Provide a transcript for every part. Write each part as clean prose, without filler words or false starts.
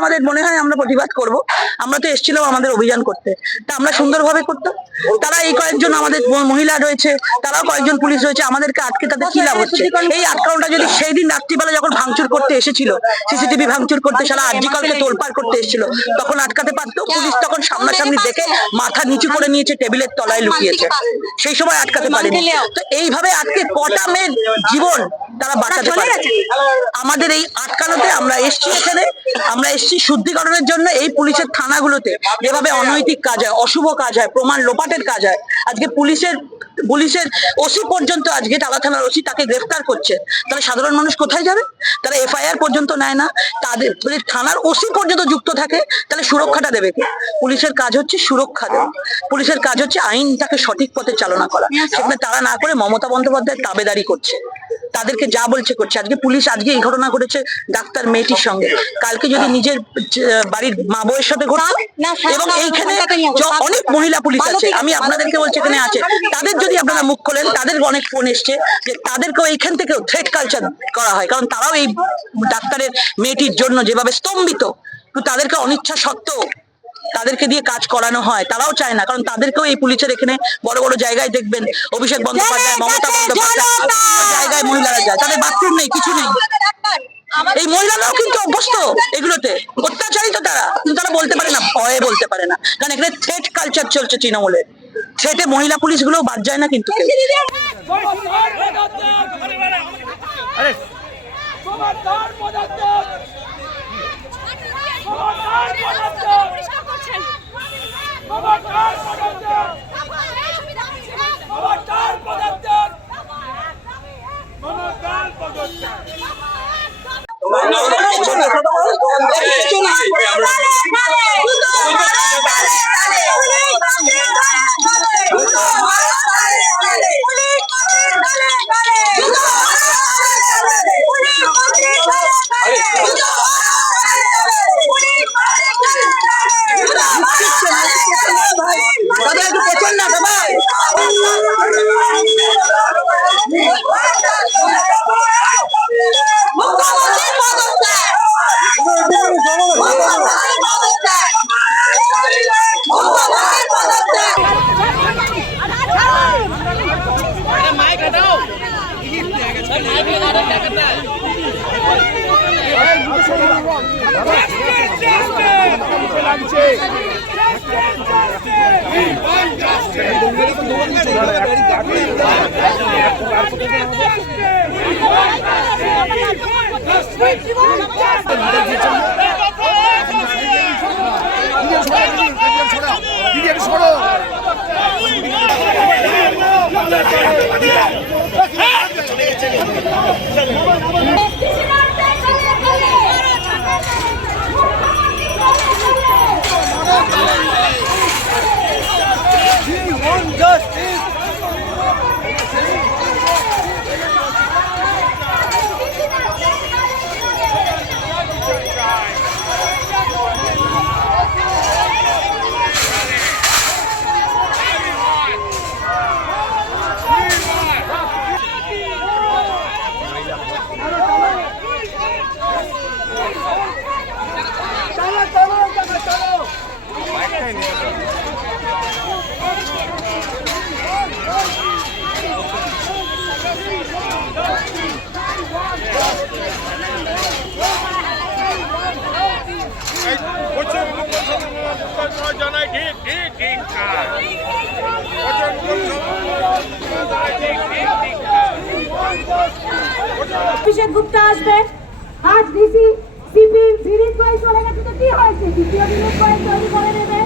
আমাদের মনে হয় আমরা প্রতিবাদ করব। আমরা তো এসেছিলাম আমাদের অভিযান করতে, তা আমরা সুন্দরভাবে করতাম। তারা এই কয়েকজন আমাদের মহিলা রয়েছে, তারাও কয়েকজন পুলিশ রয়েছে, আমাদেরকে আটকে তাদের কি লাভ হচ্ছে? এই আটকানোটা যদি সেই দিন রাত্রিবেলা যখন ভাঙচুর করতে এসেছিল, সিসিটিভি ভাঙচুর করতে, সারা আরজিকরকে তোলপাড় করতে এসেছিল, তখন আটকাতে পারতো। পুলিশ তখন সামনাসামনি দেখে মাথা নিচু করে নিয়েছে, টেবিলের তলায় লুকিয়েছে, সেই সময় আটকাতে পারেনি। তো এইভাবে আজকে কটা মেয়ের জীবন তারা বাঁচাতে পারে। আমাদের এই আটকানোতে আমরা এসছি, এখানে আমরা এসছি শুদ্ধিকরণের জন্য। এই পুলিশের থানাগুলোতে যেভাবে অনৈতিক কাজ হয়, অশুভ কাজ হয়, প্রমাণ লোপাটের কাজ হয়, আজকে পুলিশের ওসি পর্যন্ত, আজকে টালা থানার ওসি তাকে গ্রেফতার করছে, তাহলে সাধারণ মানুষ কোথায় যাবে? তারা এফআইআর পর্যন্ত নেয় না, তাদের থানার ওসি পর্যন্ত যুক্ত থাকে, তাহলে সুরক্ষাটা দেবে কে? পুলিশের কাজ হচ্ছে সুরক্ষা দেওয়া, পুলিশের কাজ হচ্ছে আইনটাকে সঠিক পথে চালনা করা। সেখানে তারা না করে মমতা বন্দ্যোপাধ্যায়ের তাবেদারি করছে, তাদেরকে যা বলছে করছে। আজকে পুলিশ, আজকে এই ঘটনা ঘটেছে ডাক্তার মেয়েটির সঙ্গে, কালকে যদি নিজের বাড়ির মা বউয়ের সাথে ঘটতো, এবং এইখানে অনেক মহিলা পুলিশ আছে, আমি আপনাদেরকে বলছি এখানে আছে, তাদের যদি আপনারা মুখ খোলেন, তাদের অনেক ফোন এসছে যে তাদেরকেও এইখান থেকেও থ্রেট কালচার করা হয়, কারণ তারাও এই ডাক্তারের মেয়েটির জন্য যেভাবে স্তম্ভিত, তাদেরকে অনিচ্ছা সত্ত্বেও তাদেরকে দিয়ে কাজ করানো হয়, তারাও চায় না, কারণ তাদেরকেও এই পুলিশের এখানে বড় বড় জায়গায় দেখবেন অভিষেক বন্দ্যোপাধ্যায়, মমতা বন্দ্যোপাধ্যায় জায়গায় মহিলারা যায়, তাদের বাথরুম নেই, কিছু নেই। এই মহিলারাও কিন্তু অভ্যস্ত এগুলোতে, অত্যাচারিত তারা, কিন্তু তারা বলতে পারে না, ভয়ে বলতে পারে না, কারণ এখানে থ্রেট কালচার চলছে তৃণমূলের। থ্রেটে মহিলা পুলিশ গুলো বাদ যায় না কিন্তু কেউ। জানাই ঠিক ঠিক ঠিক অভিষেক গুপ্তা আসবে। আজ ডিসি সিপি সিরিজ বই চলে গেছে তো কি হয়েছে, দ্বিতীয় দিনের বই তৈরি করে নেবে।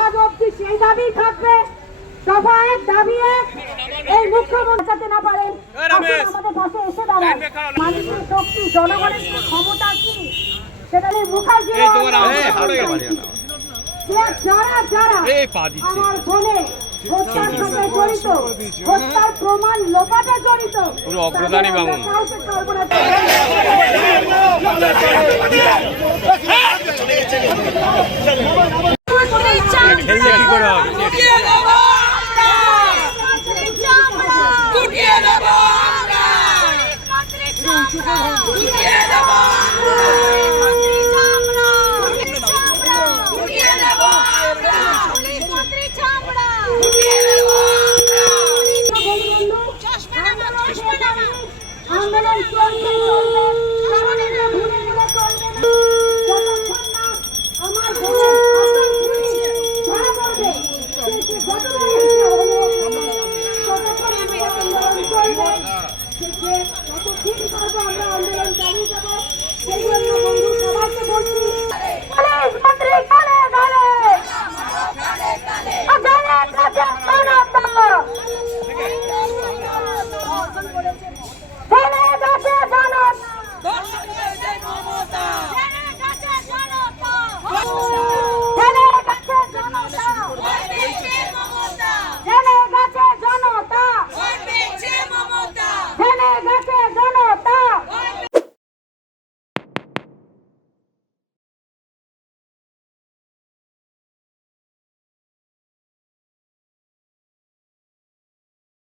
আজ অব্দি সেই দাবি থাকবে, দফা এক দাবি এক। এই মুখ্যমন্ত্রী যাতে না পারেন আমাদের পাশে এসে দাঁড়ান। মানুষের শক্তি, জনগণের ক্ষমতা কি সেটা নিয়ে মুখার্জি যারা যারা আমার ফোনে হত্যার সাথে জড়িত, হত্যার প্রমাণ লোপাটে জড়িত, পুরো অগ্রদানী বামুন কাউকে ছাড়বো না।